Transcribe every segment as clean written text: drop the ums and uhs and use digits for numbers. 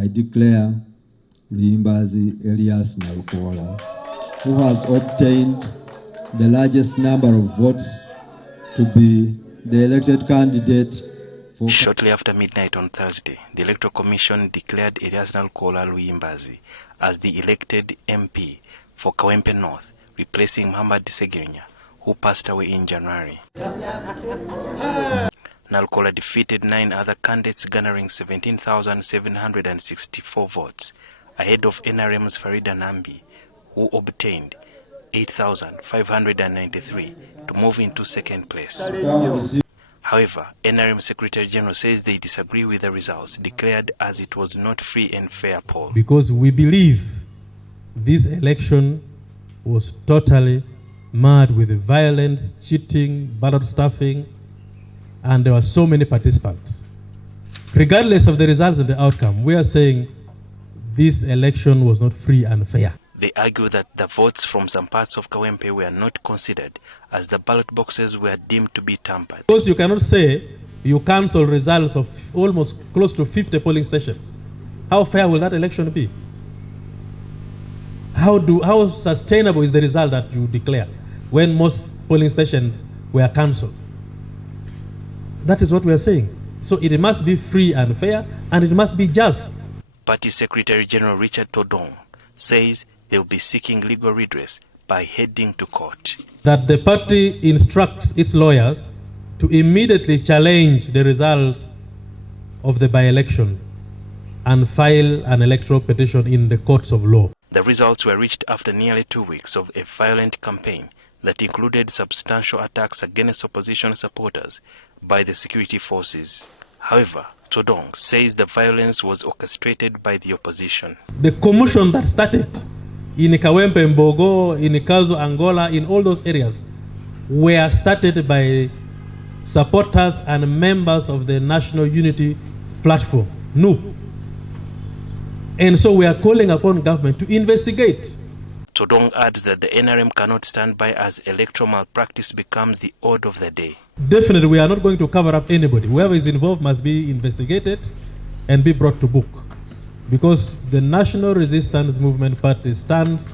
I declare Luyimbazi Erias Nalukoola, who has obtained the largest number of votes, to be the elected candidate for... Shortly after midnight on Thursday, the Electoral Commission declared Erias Nalukoola Luyimbazi as the elected MP for Kawempe North, replacing Muhammad Segenya, who passed away in January. Nalukoola defeated 9 other candidates, garnering 17,764 votes, ahead of NRM's Farida Nambi, who obtained 8,593 to move into second place. However, NRM Secretary General says they disagree with the results declared, as it was not free and fair poll. Because we believe this election was totally marred with violence, cheating, ballot stuffing, and there were so many participants. Regardless of the results and the outcome, we are saying this election was not free and fair. They argue that the votes from some parts of Kawempe were not considered, as the ballot boxes were deemed to be tampered. Because you cannot say you cancel results of almost close to 50 polling stations. How fair will that election be? How sustainable is the result that you declare when most polling stations were cancelled? That is what we are saying. So it must be free and fair, and it must be just. Party Secretary General Richard Todwong says they will be seeking legal redress by heading to court. That the party instructs its lawyers to immediately challenge the results of the by-election and file an electoral petition in the courts of law. The results were reached after nearly 2 weeks of a violent campaign that included substantial attacks against opposition supporters by the security forces. However, Todwong says the violence was orchestrated by the opposition. The commotion that started in Kawempe, Mbogo, in Kazo, Angola, in all those areas, were started by supporters and members of the National Unity Platform, NUP. And so we are calling upon government to investigate. Todwong adds that the NRM cannot stand by as electoral malpractice becomes the order of the day. Definitely, we are not going to cover up anybody. Whoever is involved must be investigated and be brought to book. Because the National Resistance Movement Party stands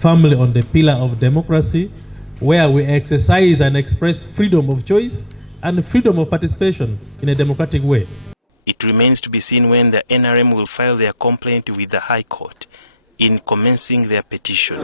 firmly on the pillar of democracy, where we exercise and express freedom of choice and freedom of participation in a democratic way. It remains to be seen when the NRM will file their complaint with the High Court in commencing their petition.